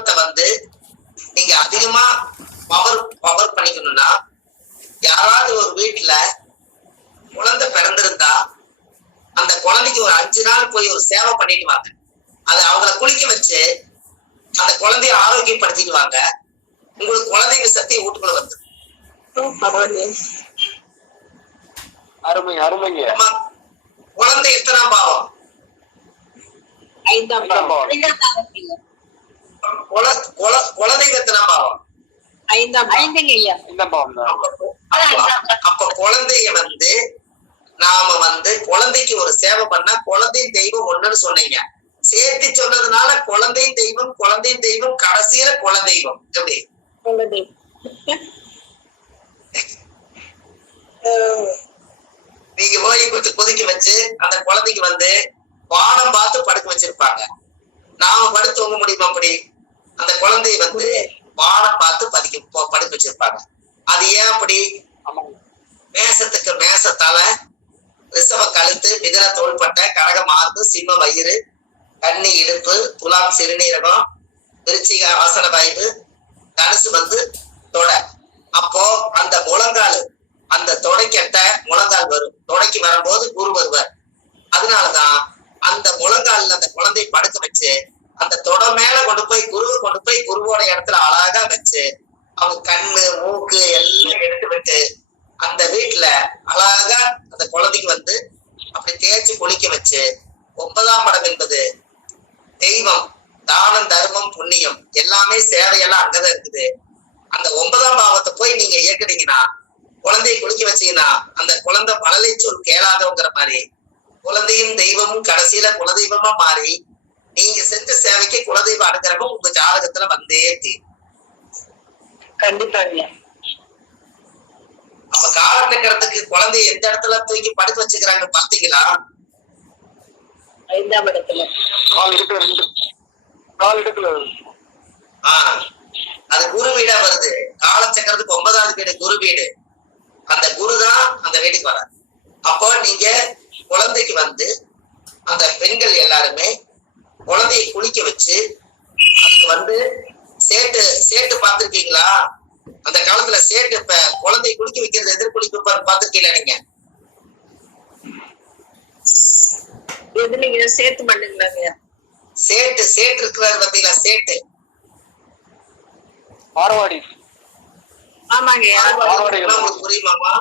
தெய்வத்தை வந்து நீங்க அதிகமா பவர் பவர் பண்ணிக்கணும்னா யாராவது ஒரு வீட்டுல குழந்தை பிறந்திருந்தா அந்த குழந்தைக்கு ஒரு அஞ்சு நாள் போய் ஒரு சேவை பண்ணிட்டு வாங்க. அது அவங்கள குளிக்க வச்சு அந்த குழந்தைய ஆரோக்கியப்படுத்திட்டு வாங்க உங்களுக்கு குழந்தைங்க சக்தி வீட்டுக்குள்ள வந்து பரவாயில்லையே அருமைங்க. குழந்தை எத்தனாம் பாவம். ஐந்தாம் பாவம். அப்ப- குழந்தைய வந்து நாம வந்து குழந்தைக்கு ஒரு சேவை பண்ணா குழந்தையும் தெய்வம் ஒண்ணுன்னு சொன்னீங்க. சேர்த்து சொன்னதுனால குழந்தையும் தெய்வம் குழந்தையும் தெய்வம் கடைசியில குல தெய்வம் எப்படி? குழந்தை நீங்க போய் கொஞ்சம் கொதிக்க வச்சு அந்த குழந்தைக்கு வந்து வானம் பார்த்து படுக்க வச்சிருப்பாங்க. நாம படுத்து தூங்க முடியுமா அப்படி? அந்த குழந்தைய வந்து வானம் பார்த்து பதிக்க படுக்க வச்சிருப்பாங்க. அது ஏன் அப்படி? மேசத்துக்கு மேச தலை ரிஷப கழுத்து மிதன தோள்பட்டை கடக மார்பு சிம்ம வயிறு கன்னி இடுப்பு துலாம் சிறுநீரகம் விருச்சிக ஆசன வாய்வு தனுசு வந்து தொடை. அப்போ அந்த முழங்கால் அந்த தொடைக்கட்ட முழங்கால் வரும். தொடைக்கு வரும்போது குரு வருவார். அதனாலதான் அந்த முழங்கால்ல அந்த குழந்தையை படுக்க வச்சு அந்த தொட மேல கொண்டு போய் குருவை கொண்டு போய் குருவோட இடத்துல அழகா வச்சு அவங்க கண்ணு மூக்கு எல்லாம் எடுத்து விட்டு அந்த வீட்டுல அழகா அந்த குழந்தைக்கு வந்து அப்படி தேய்ச்சி குளிக்க வச்சு ஒன்பதாம் படம் என்பது தெய்வம் தானம் தர்மம் புண்ணியம் எல்லாமே சேவையெல்லாம் அங்கதான் இருக்குது. அந்த ஒன்பதாம் பாவத்தை போய் நீங்க இயக்குனீங்கன்னா குழந்தையை குளிக்க வச்சீங்கன்னா அந்த குழந்தை பழலை சொல் கேளாதவங்கிற மாதிரி குழந்தையும் தெய்வமும் கடைசியில குலதெய்வமா மாறி நீங்க செஞ்ச சேவைக்கு குலதெய்வ அனுகிரகம் உங்க ஜாதகத்துல வந்தே தீரும் கண்டிப்பா ஐயா அப்ப காலநகரத்துக்கு குழந்தைய எந்த இடத்துல தூக்கி படுக்க வச்சுக்கிறாங்க பாத்தீங்களா? ஐந்தாம் இடத்துல. கால் இடுக்குல ரெண்டு கால் இடுக்குல ஆஹ் அது குரு வீடா வருது. காலச்சக்கரத்துக்கு ஒன்பதாவது வீடு குரு வீடு. அந்த குரு தான் அந்த வீட்டுக்கு வராது அப்போ நீங்க குழந்தைக்கு வந்து அந்த பெண்கள் எல்லாருமே குழந்தையை குளிக்க வச்சு அதுக்கு வந்து சேட்டு சேட்டு பார்த்திருக்கீங்களா? அந்த காலத்துல சேட்டு இப்ப குழந்தையை குளிக்க வைக்கிறது எதிர் குளிக்க பார்த்திருக்கீங்களா நீங்க? சேர்த்து பண்ணுங்களாங்க? சேட்டு சேட்டு இருக்கிறாரு பாத்தீங்களா? சேட்டு. மார்வாடி ஆமாங்க புரியுமாமா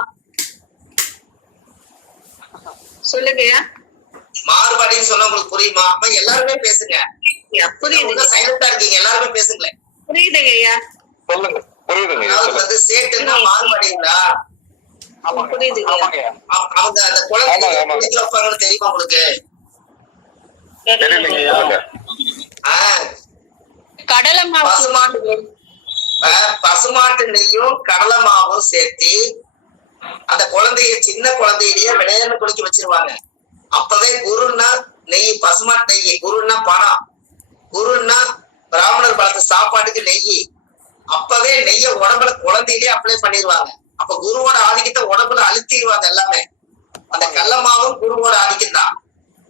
சொல்லுங்க. மாறுபாடின்னு சொன்னா உங்களுக்கு புரியுமா? அப்ப எல்லாருமே பேசுங்க. ஐயா, புரியுதுங்க சைலண்டா இருக்கீங்க. எல்லாருமே பேசுங்களேன். புரியுதுங்க ஐயா. சொல்லுங்க. புரியுதுங்க அதாவது வந்து சேட்டுன்னா மாறுபாடிங்களா அவங்க அந்த குழந்தை ஆமா, ஆமா. குளிக்க வைப்பாங்கன்னு தெரியுமா உங்களுக்கு? பசுமாட்டு பசுமாட்டு நெய்யும் கடலை மாவும் சேர்த்து குழந்தைய சின்ன குழந்தையிலேயே விளையாண்டு குளிக்க வச்சிருவாங்க. அப்பவே குருன்னா நெய் பசுமாட்டு நெய் குருன்னா பணம் குருன்னா பிராமணர் பார்த்த சாப்பாட்டுக்கு நெய். அப்பவே நெய்ய உடம்புல குழந்தையிலேயே அப்ளை பண்ணிடுவாங்க அப்ப குருவோட ஆதிக்கத்தை உடம்புல அழுத்திடுவாங்க எல்லாமே. அந்த கல்லம்மாவும் குருவோட ஆதிக்கம் தான்.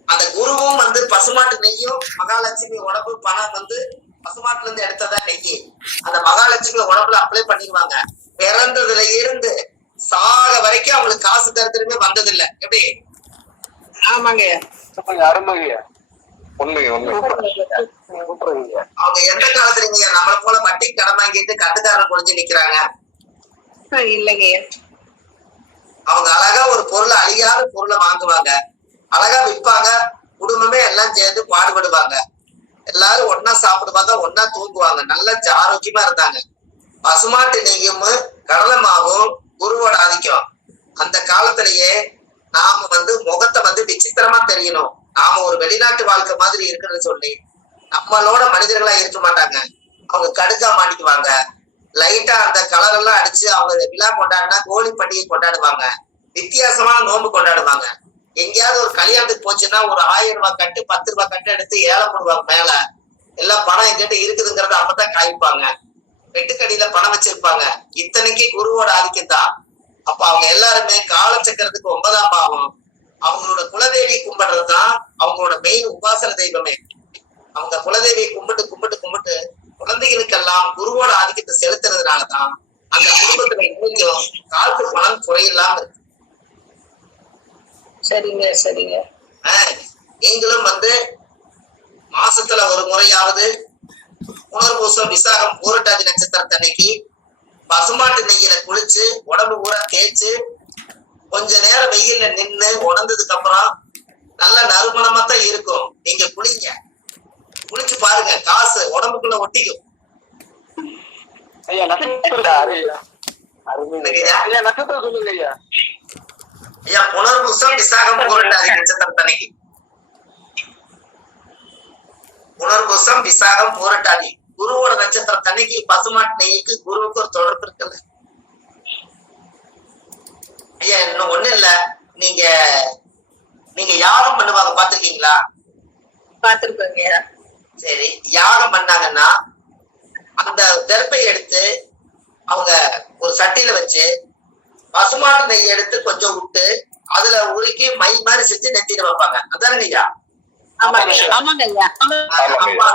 அந்த குருவும் வந்து பசுமாட்டு நெய்யும் மகாலட்சுமி உடம்பு பணம் வந்து பசுமாட்டுல இருந்து எடுத்ததா நெய். அந்த மகாலட்சுமி உடம்புல அப்ளை பண்ணிடுவாங்க பிறந்ததுல இருந்து சாக வரைக்கும் அவங்களுக்கு காசு தரத்திலுமே வந்தது இல்ல எப்படி? ஆமாங்க. உண்மை. அவங்க எந்த காலத்துல இங்க நம்மள போல வட்டி கடன் வாங்கிட்டு கட்டுக்காரன் குடிஞ்சு நிக்கிறாங்க. இல்லைங்க அவங்க அழகா ஒரு பொருளை அழியாத பொருளை வாங்குவாங்க. அழகா விற்பாங்க. குடும்பமே எல்லாம் சேர்ந்து பாடுபடுவாங்க. எல்லாரும் ஒன்னா சாப்பிடுவாங்க ஒன்னா தூங்குவாங்க. நல்லா ஆரோக்கியமா இருந்தாங்க. பசுமாட்டு நெய்யும் கடலை மாவும் குருவோட ஆதிக்கம். அந்த காலத்திலேயே நாம வந்து முகத்தை வந்து விசித்திரமா தெரியணும். நாம ஒரு வெளிநாட்டு வாழ்க்கை மாதிரி இருக்குன்னு சொல்லி. நம்மளோட மனிதர்களா இருக்க மாட்டாங்க. அவங்க கடுக்கா மாட்டிக்குவாங்க. லைட்டா அந்த கலர் எல்லாம் அடிச்சு அவங்க விழா கொண்டாடினா கோழி பண்டிகை கொண்டாடுவாங்க. வித்தியாசமான நோன்பு கொண்டாடுவாங்க. எங்கேயாவது ஒரு கல்யாணத்துக்கு போச்சுன்னா ஒரு ஆயிரம் ரூபாய் கட்டு பத்து ரூபாய் கட்டு எடுத்து ஏழை போடுவாங்க மேல. எல்லாம் பணம் எங்கிட்ட இருக்குதுங்கிறத அப்பதான் காய்ப்பாங்க வெட்டுக்கடியில பணம் வச்சிருப்பாங்க. இத்தனைக்கு குருவோட ஆதிக்கம் தான் அப்ப அவங்க எல்லாருமே காலச்சக்கரத்துக்கு ஒன்பதாம் பாவம். அவங்களோட குலதேவி கும்பிடுறதுதான் அவங்களோட மெயின் உபாசன தெய்வமே. அவங்க குலதேவியை கும்பிட்டு கும்பிட்டு கும்பிட்டு குழந்தைகளுக்கெல்லாம் குருவோட ஆதிக்கத்தை செலுத்துறதுனாலதான் அந்த குடும்பத்துல இன்னைக்கும் காசு பணம் குறையில்லாம இருக்கு. சரிங்க சரிங்க. நீங்களும் வந்து மாசத்துல ஒரு முறையாவது புனர்பூசம் விசாகம் பூரட்டாதி நட்சத்திரத்தன்னைக்கு பசுமாட்டு நெய்யில குளிச்சு உடம்பு பூரா தேய்ச்சு கொஞ்ச நேரம் வெயில்ல நின்னு உணர்ந்ததுக்கு அப்புறம் நல்ல நறுமணமா தான் இருக்கும். நீங்க குளிங்க. குளிச்சு பாருங்க. காசு உடம்புக்குள்ள ஒட்டிக்கும். ஐயா புனர்பூசம் விசாகம் பூரட்டாதி நட்சத்திரத்தன்னைக்கு. புனர்பூசம் விசாகம் பூரட்டாதி குருவோட நட்சத்திரம் தன்னைக்கு பசுமாட்டு நெய்க்கு குருவுக்கு ஒரு தொடர்பு இருக்குல்ல. ஐயா இன்னும் ஒண்ணு இல்ல. நீங்க நீங்க யாகம் பண்ணுவாங்க பாத்திருக்கீங்களா பாத்துருக்கோங்க சரி யாகம் பண்ணாங்கன்னா அந்த தெர்ப்பை எடுத்து அவங்க ஒரு சட்டியில வச்சு பசுமாட்டு நெய் எடுத்து கொஞ்சம் விட்டு அதுல உருக்கி மை மாதிரி செஞ்சு நெத்தியில வைப்பாங்க. அதானுங்க ஐயா? ஆமாங்க ஆமாங்க ஐயா.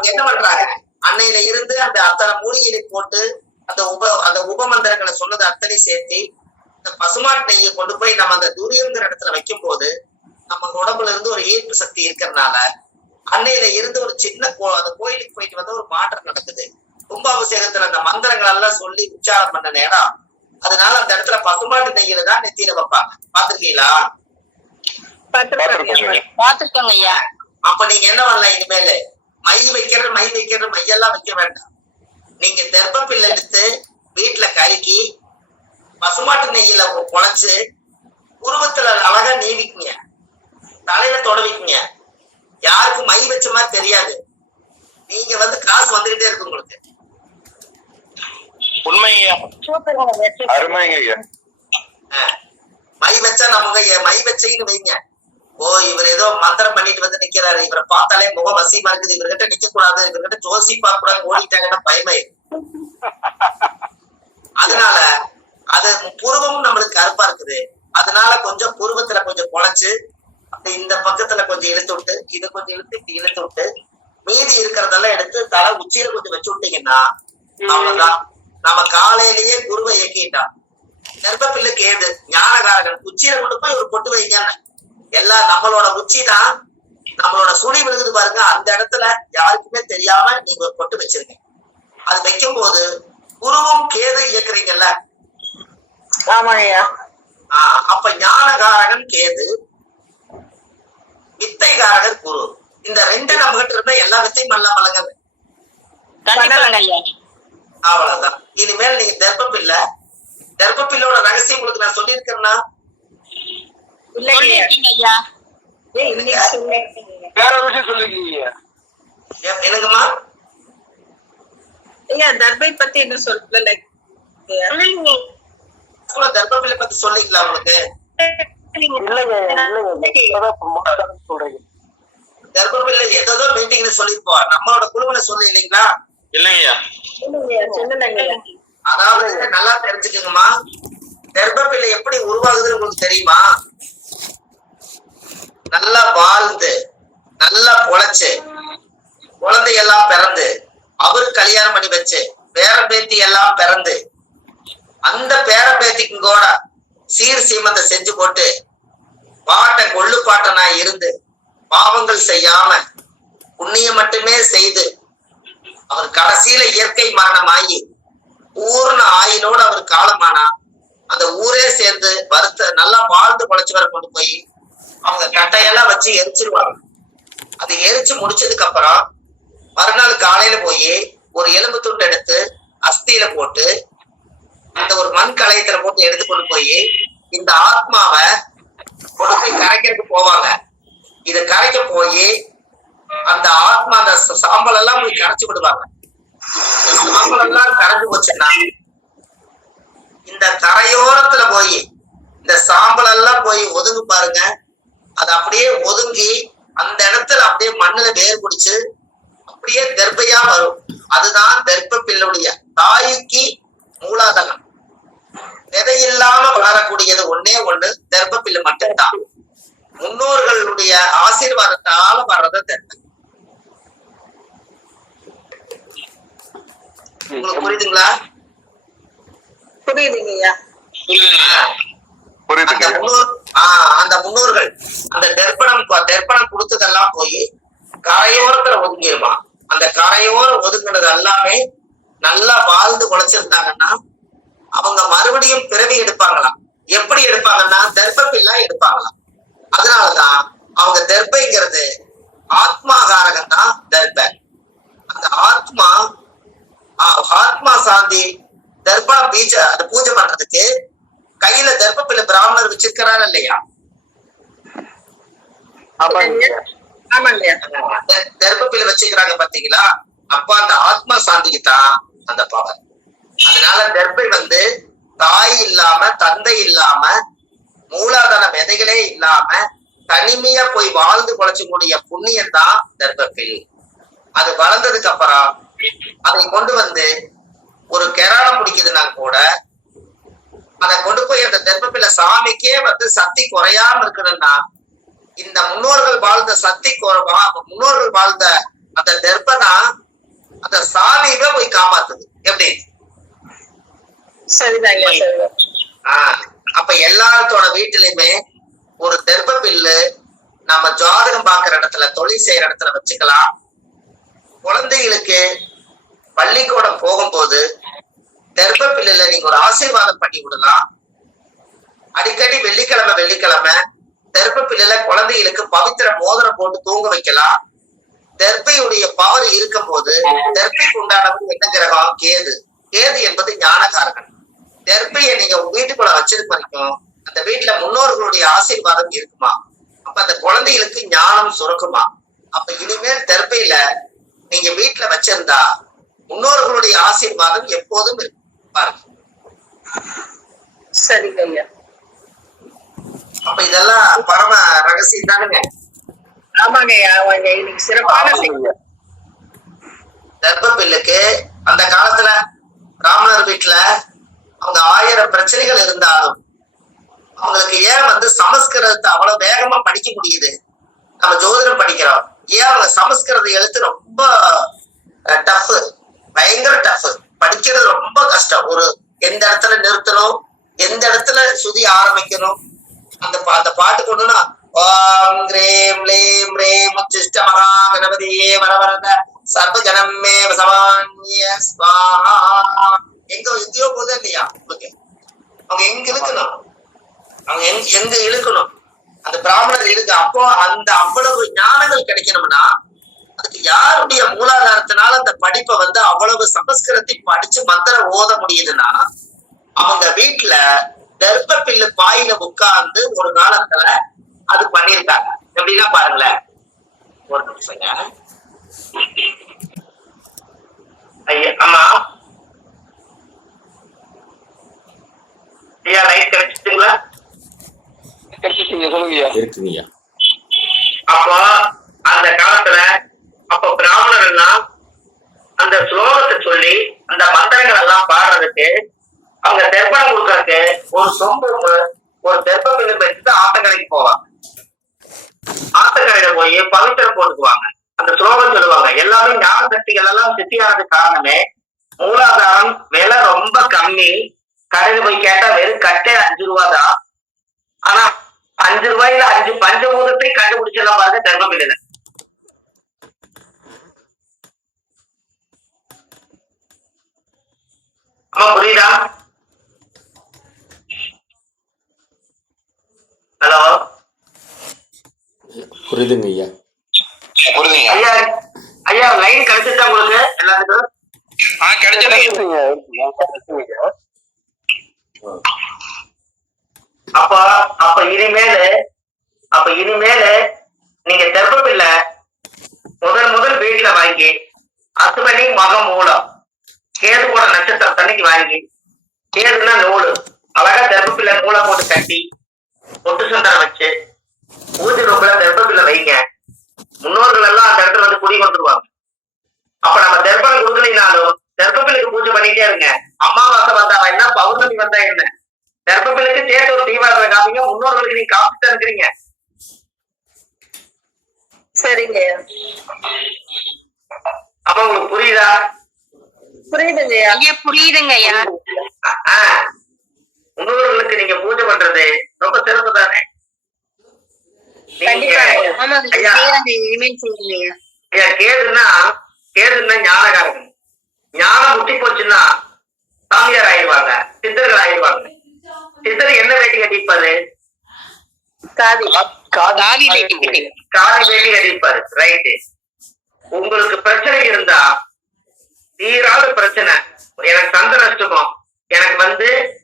என்ன பண்றாங்க? அன்னையில இருந்து அந்த அத்தனை மூலிகையை போட்டு அந்த உப அந்த உபமந்திரங்களை சொன்னது அத்தனை சேர்த்து இந்த பசுமாட்டு நெய்யை கொண்டு போய் நம்ம அந்த துரியங்கிற இடத்துல வைக்கும் போது நம்ம உடம்புல இருந்து ஒரு ஈர்ப்பு சக்தி இருக்கிறதுனால அன்னையில இருந்து ஒரு சின்ன கோ அந்த கோயிலுக்கு போயிட்டு வந்து ஒரு மாற்றம் நடக்குது. கும்பாபிஷேகத்துல அந்த மந்திரங்கள் எல்லாம் சொல்லி உச்சாரம் பண்ண நேரம். அதனால அந்த இடத்துல பசுமாட்டு நெய்யில தான் நெத்தியில வைப்பாங்க. பாத்திருக்கீங்களா பாத்துருக்கோங்க பாத்துருக்கோங்க ஐயா. அப்ப நீங்க என்ன பண்ணலாம் இனிமேலு? மை வைக்கிறது மை வைக்கிறது மையெல்லாம் வைக்க வேண்டாம். நீங்க தெர்ப்பப்பில் எடுத்து வீட்டுல கருக்கி பசுமாட்டு நெய்யில குழைச்சு உருவத்துல அழகா நீவிக்குங்க. தலையில தொடவிக்குங்க. யாருக்கும் மை வச்ச மாதிரி தெரியாது. நீங்க வந்து காசு வந்துகிட்டே இருக்கு உங்களுக்கு. உண்மைங்க. மை வச்சா நமக்கு மை வச்சீங்கன்னு வைங்க. ஓ இவர் ஏதோ மந்திரம் பண்ணிட்டு வந்து நிக்கிறாரு. இவரை பார்த்தாலே முகம் வசியமா இருக்குது. இவர்கிட்ட நிக்க கூடாது இவர்கிட்ட ஜோசி பார்க்க கூடாது ஓடிட்டாங்கன்னா பயமே அதனால அது புருவமும் நம்மளுக்கு கருப்பா இருக்குது. அதனால கொஞ்சம் புருவத்துல கொஞ்சம் குழைச்சு அப்படி இந்த பக்கத்துல கொஞ்சம் இழுத்து விட்டு இதை கொஞ்சம் இழுத்து இப்படி இழுத்து விட்டு மீதி இருக்கிறதெல்லாம் எடுத்து தலை உச்சியில கொஞ்சம் வச்சு விட்டீங்கன்னா அவ்வளவுதான். நம்ம காலையிலேயே குருவை இயக்கிட்டான். கர்ப்பப்பிள்ளை கேது ஞானகாரகன் உச்சியில கொண்டு போய் ஒரு பொட்டு வைங்கன்னு எல்லாம் நம்மளோட உச்சி தான் நம்மளோட சுழி விழுகுது பாருங்க. அந்த இடத்துல யாருக்குமே தெரியாம நீங்க ஒரு பொட்டு வச்சிருங்க அது வைக்கும் போது குருவும் கேது இயக்குறீங்கல்ல? ஆஹ் அப்ப ஞானகாரகன் கேது வித்தைகாரகர் குரு. இந்த ரெண்டு நம்ம கிட்ட இருந்தா எல்லா வித்தையும் கண்டிப்பாங்க ஐயா அவ்வளவுதான். இனிமேல் நீங்க தெர்ப்பப்பில்லை. தெர்ப்பப்பில்லோட ரகசியம் உங்களுக்கு நான் சொல்லியிருக்கேன்னா சொல்லிருக்கீங்க. ஐயா ஏய், இன்னைக்கு சொன்னேன் வேற ஒரு விஷயம் சொல்லிருக்கீங்க எ- என்னங்கம்மா? ஐயா தர்பை பத்தி என்ன சொல்லல கூட கர்ப்பப்பிள்ளை பத்தி சொல்லிக்கலாம் உங்களுக்கு? ஏதோ மீட்டிங்ல சொல்லிருப்போம் நம்மளோட குழுவுல சொல்லி இல்லைங்களா? இல்லைங்கய்யா. அதாவது நல்லா தெரிஞ்சுக்கங்கம்மா. கர்ப்பப்பிள்ளை எப்படி உருவாகுதுன்னு உங்களுக்கு தெரியுமா? நல்லா வாழ்ந்து நல்லா பொழைச்சு குழந்தையெல்லாம் பிறந்து அவரு கல்யாணம் பண்ணி வச்சு பேர பேத்தி எல்லாம் பிறந்து அந்த பேர பேத்திக்கும் கூட சீர் சீமத்தை செஞ்சு போட்டு பாட்ட கொள்ளு பாட்டனா இருந்து பாவங்கள் செய்யாம புண்ணியம் மட்டுமே செய்து அவர் கடைசியில இயற்கை மரணமாகி பூர்ண ஆயினோடு அவர் காலமானா அந்த ஊரே சேர்ந்து வருத்த நல்லா வாழ்ந்து பொழைச்சு வர கொண்டு போய் அவங்க கட்டையெல்லாம் வச்சு எரிச்சிருவாங்க. அது எரிச்சு முடிச்சதுக்கு அப்புறம் மறுநாள் காலையில போய் ஒரு எலும்பு துண்டு எடுத்து அஸ்தியில போட்டு அந்த ஒரு மண் கலையத்துல போட்டு எடுத்து கொண்டு போய் இந்த ஆத்மாவை கொண்டு போய் கரைக்கிறதுக்கு போவாங்க. இத கரைக்க போய் அந்த ஆத்மா அந்த சாம்பல் எல்லாம் போய் கரைச்சு விடுவாங்க. சாம்பல் எல்லாம் கரைஞ்சு போச்சுன்னா இந்த கரையோரத்துல போய் இந்த சாம்பல் எல்லாம் போய் ஒதுங்கு பாருங்க. அது அப்படியே ஒதுங்கி அந்த இடத்துல அப்படியே மண்ணுல வேர் பிடிச்சு அப்படியே கர்ப்பையா வரும். அதுதான் கர்ப்ப பில்லுடைய தாய்க்கு மூலாதகம் விதையில்லாம வளரக்கூடியது ஒண்ணே ஒண்ணு கர்ப்ப பில்லு மட்டும்தான். முன்னோர்களுடைய ஆசீர்வாதத்தால வர்றது தர்ப்பம் உங்களுக்கு புரியுதுங்களா? புரியுதுங்க. ஐயா புரியுதுங்க ஆஹ் அந்த முன்னோர்கள் அந்த தர்ப்பணம் தர்ப்பணம் கொடுத்ததெல்லாம் போய் கரையோரத்துல ஒதுங்கிருப்பான் அந்த கரையோரம் ஒதுங்கினது எல்லாமே நல்லா வாழ்ந்து உழைச்சிருந்தாங்கன்னா அவங்க மறுபடியும் பிறவி எடுப்பாங்களாம். எப்படி எடுப்பாங்கன்னா தர்ப்பப்பில்லா எடுப்பாங்களாம். அதனாலதான் அவங்க தர்ப்பைங்கிறது ஆத்மாகாரகம் தான் தர்ப்ப. அந்த ஆத்மா ஆஹ் ஆத்மா சாந்தி தர்ப்பணம் பீஜ அது பூஜை பண்றதுக்கு கையில தர்ப்பப்பிள்ளை பிராமணர் வச்சிருக்கிறாரு இல்லையா? ஆமாங்க. ஆமாங்க. ஐயா த- தர்ப்பப்பிள்ளை வச்சுக்கிறாங்க பாத்தீங்களா? அப்ப அந்த ஆத்மா சாந்திக்கு தான் அந்த பவர். அதனால தர்ப்பை வந்து தாய் இல்லாம தந்தை இல்லாம மூலாதார விதைகளே இல்லாம தனிமையா போய் வாழ்ந்து குழைச்சக்கூடிய புண்ணியம் தான் தர்ப்பப்பில் அது வளர்ந்ததுக்கு அப்புறம் அதை கொண்டு வந்து ஒரு கெராடம் பிடிக்குதுன்னா கூட அதை கொண்டு போய் அந்த தர்ப்பப்பில சாமிக்கே வந்து சக்தி குறையாம இருக்கணும்னா இந்த முன்னோர்கள் வாழ்ந்த சக்தி முன்னோர்கள் வாழ்ந்த அந்த தர்ப்பனா அந்த சாமியவே போய் காப்பாத்துது. எப்படி? ஆஹ் அப்ப எல்லாத்தோட வீட்டிலுமே ஒரு தர்ப்ப பில்லு நம்ம ஜாதகம் பார்க்கிற இடத்துல தொழில் செய்யற இடத்துல வச்சுக்கலாம். குழந்தைகளுக்கு பள்ளிக்கூடம் போகும்போது கர்ப்ப பிள்ளைல நீங்க ஒரு ஆசீர்வாதம் பண்ணி விடலாம் அடிக்கடி வெள்ளிக்கிழமை வெள்ளிக்கிழமை தர்ப்ப பிள்ளைல குழந்தைகளுக்கு பவித்திர மோதிரம் போட்டு தூங்க வைக்கலாம். தர்ப்பையுடைய பவர் இருக்கும் போது தர்ப்பைக்கு உண்டானது என்ன கிரகம்? கேது. கேது என்பது ஞானகாரகன் தர்ப்பையை நீங்க உங்க வீட்டுக்குள்ள வச்சிருக்க வரைக்கும் அந்த வீட்டுல முன்னோர்களுடைய ஆசீர்வாதம் இருக்குமா? அப்ப அந்த குழந்தைகளுக்கு ஞானம் சுரக்குமா? அப்ப இனிமேல் தர்ப்பையில நீங்க வீட்டுல வச்சிருந்தா முன்னோர்களுடைய ஆசீர்வாதம் எப்போதும் இருக்கும். பாருங்க சரிங்க ஐயா அப்ப இதெல்லாம் பரம ரகசியம் தானுங்க. ஆமாங்க ஆமாங்க இன்னைக்கு சிறப்பான பில்லுக்கு அந்த காலத்துல ராமணர் வீட்டுல அவங்க ஆயிரம் பிரச்சனைகள் இருந்தாலும் அவங்களுக்கு ஏன் வந்து சமஸ்கிருதத்தை அவ்வளவு வேகமா படிக்க முடியுது? நம்ம ஜோதிடம் படிக்கிறோம். ஏன் அவங்க சமஸ்கிருத எழுத்து ரொம்ப டஃப் பயங்கர டஃப் படிக்கிறது ரொம்ப கஷ்டம். ஒரு எந்த இடத்துல நிறுத்தணும் எந்த இடத்துல சுதி ஆரம்பிக்கணும். அந்த பா- அந்த பாட்டு கொண்டுனா ஓம் கிரீம் க்ளீம் ரீம் உச்சிஷ்ட மகா கணபதியே வரவரத சர்வ ஜனமே ஸ்வாஹா. எங்க எங்கேயோ போதே இல்லையா? உங்களுக்கு அவங்க எங்க இழுக்கணும்? அவங்க எங்க எங்க இழுக்கணும்? அந்த பிராமணர் இருக்கு அப்போ அந்த அவ்வளவு ஞானங்கள் கிடைக்கணும்னா அதுக்கு யாருடைய மூலாதாரத்தினால அந்த படிப்பை வந்து அவ்வளவு சமஸ்கிருதத்தை படிச்சு மந்திரம் ஓத முடியுதுன்னா அவங்க வீட்டுல தர்ப்ப பில்லு பாயில உட்கார்ந்து ஒரு காலத்துல அது பண்ணியிருக்காங்க. எப்படின்னா பாருங்களேன். ஒரு நிமிஷங்க. ஐயா ஆமா. ஐயா லைட் கிடைச்சிட்டுங்களா கிடைச்சிட்டீங்க சொல்லுங்க ஐயா இருக்குங்கய்யா அப்போ அந்த காலத்துல அப்போ பிராமணர் எல்லாம் அந்த ஸ்லோகத்தை சொல்லி அந்த மந்திரங்கள் எல்லாம் பாடுறதுக்கு அவங்க தெப்பம் கொடுக்கறதுக்கு ஒரு சொம்பு ஒரு தெப்பம் பில்லு வச்சுட்டு போவாங்க. ஆத்தக்கரையில போய் பவித்திரம் போட்டுக்குவாங்க. அந்த ஸ்லோகம் சொல்லுவாங்க. எல்லாமே ஞான சக்திகள் எல்லாம் சித்தியானது காரணமே மூலாதாரம் விலை ரொம்ப கம்மி. கடையில போய் கேட்டா வெறும் கட்டே அஞ்சு ரூபா தான். ஆனா அஞ்சு ரூபாயில அஞ்சு பஞ்சபூதத்தை கண்டுபிடிச்சிடலாம் பாருங்க தர்மபில்ல அம்மா புரியுதா? ஹலோ? புரியுதுங்க ஐயா. புரியுதுங்க ஐயா ஐயா லைன் கிடைச்சிட்டா உங்களுக்கு? எல்லாத்துக்கும்? ஆ கிடைச்சிட்டீங்க அப்ப அப்ப இனிமேலு அப்ப இனிமேலு நீங்க தெப்பப்பில்ல முதல் முதல் வீட்டுல வாங்கி அசுவனி மகம் மூலம். கேது கூட நட்சத்திரம் தண்ணிக்கு வாங்கி கேதுன்னா நூலு. அழகா தெப்பப்பில்ல நூலை போட்டு கட்டி பொட்டு சுந்தரம் வச்சு பூஜை ரூம்ல தெப்பப்பில்ல வைங்க. முன்னோர்கள் எல்லாம் அந்த இடத்துல வந்து குடி கொண்டுருவாங்க அப்ப நம்ம தெர்ப்பம் கொடுக்கலினாலும் தெர்ப்பப்பிலுக்கு பூஜை பண்ணிட்டே இருங்க. அமாவாசை வந்தா என்ன பௌர்ணமி வந்தா என்ன? தெர்ப்பப்பிலுக்கு சேர்த்து ஒரு தீபாவளி காமிங்க முன்னோர்களுக்கு நீங்க காப்பிட்டு இருக்கிறீங்க சரிங்க. அப்ப உங்களுக்கு புரியுதா? புரியுதுங்கய்யா? ஐயா புரியுதுங்க ஐயா ஆஹ் முன்னோர்களுக்கு நீங்க பூஜை பண்றது ரொம்ப சிறப்பு தானே கேதுன்னா கேதுன்னா ஞானகாரகம் ஞானம் முட்டி போச்சுன்னா சாமியார் ஆயிடுவாங்க சித்தர்கள் ஆயிடுவாங்க. சித்தர் என்ன வேட்டி கட்டிப்பாரு. காதி. வேட்டி கட்டிப்பாரு ரைட்டு உங்களுக்கு பிரச்சனை இருந்தா தீராத பிரச்சனை. எனக்கு சந்த நஷ்டமும் எனக்கு வந்து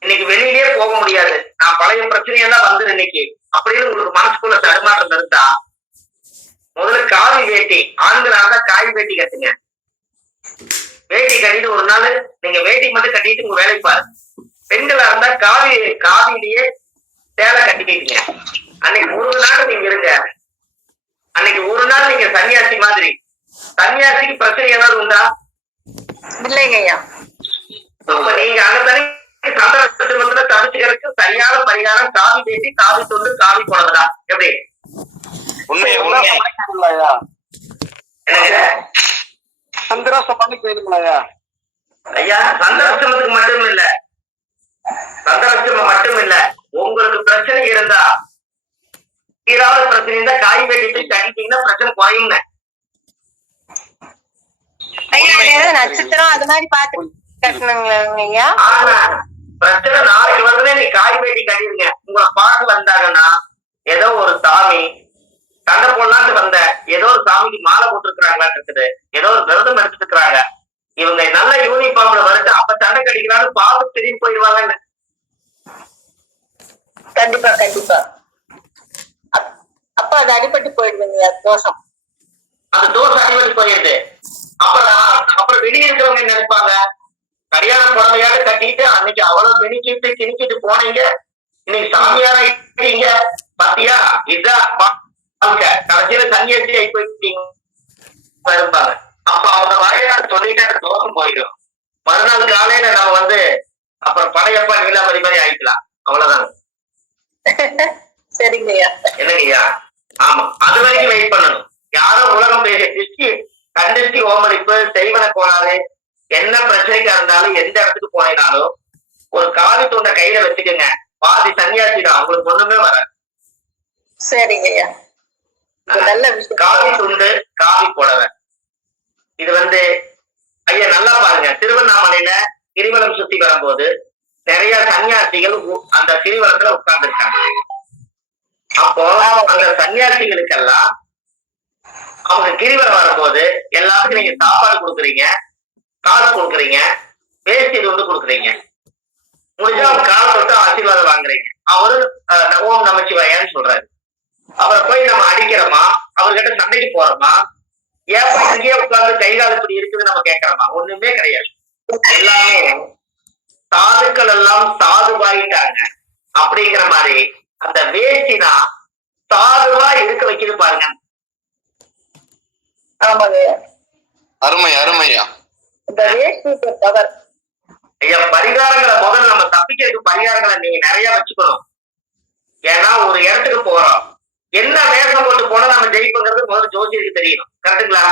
இன்னைக்கு வெளியிலேயே போக முடியாது. நான் பழைய பிரச்சனையெல்லாம் வந்து இன்னைக்கு. அப்படின்னு உங்களுக்கு மனசுக்குள்ள தடுமாற்றம் இருந்தா முதல்ல காவி வேட்டி ஆண்களாக இருந்தா காவி வேட்டி கட்டுங்க. வேட்டி கட்டிட்டு ஒரு நாள் நீங்க வேட்டி மட்டும் கட்டிட்டு உங்க வேலைக்கு பாருங்க. பெண்களா இருந்தா காவி காவிலேயே சேலை கட்டிக்கிட்டீங்க. அன்னைக்கு ஒரு நாள் நீங்க இருங்க. அன்னைக்கு ஒரு நாள் நீங்க சன்னியாசி மாதிரி. சன்னியாசிக்கு பிரச்சனை ஏதாவது உண்டா? இல்லைங்கய்யா. அப்ப நீங்க அந்த தனி சந்திரத்துல தவிச்சுக்கிறதுக்கு சரியான பரிகாரம் காவி வேட்டி காவி தொண்டு காவி போனதுதான் எப்படி? உண்மையை உண்மையை பண்ணிக்கலாம்யா என்னங்க? சந்திராசம் பண்ணிக்கலாம்யா ஐயா சந்திராஷ்டமத்துக்கு மட்டும் இல்ல. சந்திராஷ்டமம் மட்டும் இல்ல. உங்களுக்கு பிரச்சனை இருந்தா தீராத பிரச்சனை இருந்தா காய் வெட்டிட்டு கட்டிட்டீங்கன்னா பிரச்சனை குறையுங்க. நட்சத்திரம் அது மாதிரி பாத்து கட்டணுங்களா ஐயா. ஆனா பிரச்சனை நாளைக்கு வந்து நீ காய் வெட்டி கட்டிடுங்க. உங்களை பார்க்க வந்தாங்கன்னா ஏதோ ஒரு சாமி சண்டை போடலான்னு வந்த ஏதோ ஒரு சாமிக்கு மாலை போட்டுருக்காங்களான்னு இருக்குது. ஏதோ ஒரு விரதம் எடுத்துட்டு இருக்காங்க இவங்க நல்ல யூனிஃபார்ம்ல வருது அப்ப சண்டை கடிக்கிறான்னு பார்த்து திரும்பி போயிடுவாங்கன்னு. கண்டிப்பா கண்டிப்பா. அப்- அப்ப அது அடிபட்டு போயிடுதுங்கய்யா தோஷம். அந்த தோசை அடிவடி போயிருது அப்புறம் அப்புறம் வெளியே இருக்கிறவங்க நினைப்பாங்க? கல்யாண புடவையாட கட்டிட்டு அன்னைக்கு அவ்வளவு மினிக்கிட்டு கிணிக்கிட்டு போனீங்க. இன்னைக்கு சாமியாரா இருக்கீங்க. பாத்தியா? இதுதான் கடைசியில சன்னியாசி ஆகி போயிட்டீங்க. இருப்பாங்க. அப்ப அவங்க வாயிலாக சொல்லிட்டு அந்த தோஷம் போயிடும். மறுநாள் காலையில நம்ம வந்து அப்புறம் பழையப்பா நீலாமதி மாதிரி ஆயிக்கலாம். அவ்வளவுதான். சரிங்கய்யா. என்னங்கய்யா? ஆமா. அது வரைக்கும் வெயிட் பண்ணணும். யாரோ உலகம் பேசிய திருஷ்டி கண்டிஷ்டி ஓமளிப்பு செய்வன கோளாறு என்ன பிரச்சனைக்கா இருந்தாலும் எந்த இடத்துக்கு போனாலும் ஒரு காவி துண்டை கையில வச்சுக்கோங்க. பாதி சன்னியாசி தான் உங்களுக்கு ஒண்ணுமே வராது. சரிங்கய்யா இது நல்ல விஷயம். காவி துண்டு காவி புடவை. இது வந்து ஐயா நல்லா பாருங்க. திருவண்ணாமலையில கிரிவலம் சுத்தி வரும்போது நிறைய சன்னியாசிகள் அந்த கிரிவலத்துல உட்கார்ந்து இருக்காங்க அப்போ அந்த சன்னியாசிகளுக்கெல்லாம் அவங்க கிரிவர் வரும்போது எல்லாத்துக்கும் நீங்க சாப்பாடு கொடுக்குறீங்க காசு கொடுக்குறீங்க வேஷ்டி வந்து கொடுக்குறீங்க. முடிஞ்சா அவங்க கால் தொட்டு ஆசீர்வாதம் வாங்குறீங்க. அவரு ஓம் நமச்சிவாயான்னு சொல்றாரு. அவரை போய் நம்ம அடிக்கிறோமா? அவர்கிட்ட சண்டைக்கு போறோமா? ஏப்பா இங்கேயே உட்கார்ந்து கைகால் இப்படி இருக்குது நம்ம கேட்கறோமா? ஒண்ணுமே கிடையாது. எல்லாமே சாதுக்கள் எல்லாம் சாதுவாயிட்டாங்க. அப்படிங்கிற மாதிரி அந்த வேஷ்டினா சாதுவா இருக்க வைக்குது பாருங்க. ஆமாங்கய்யா அருமை அருமையா. இந்த வேஷ்டி பவர் ஐயா பரிகாரங்களை முதல்ல நம்ம தப்பிக்கிறதுக்கு பரிகாரங்களை நீங்க நிறைய வச்சுக்கணும். ஏன்னா ஒரு இடத்துக்கு போறோம். என்ன வேஷம் போட்டு போனா நம்ம ஜெயிப்புங்கிறது முதல்ல ஜோசியருக்கு தெரியணும். கரெக்டுங்களா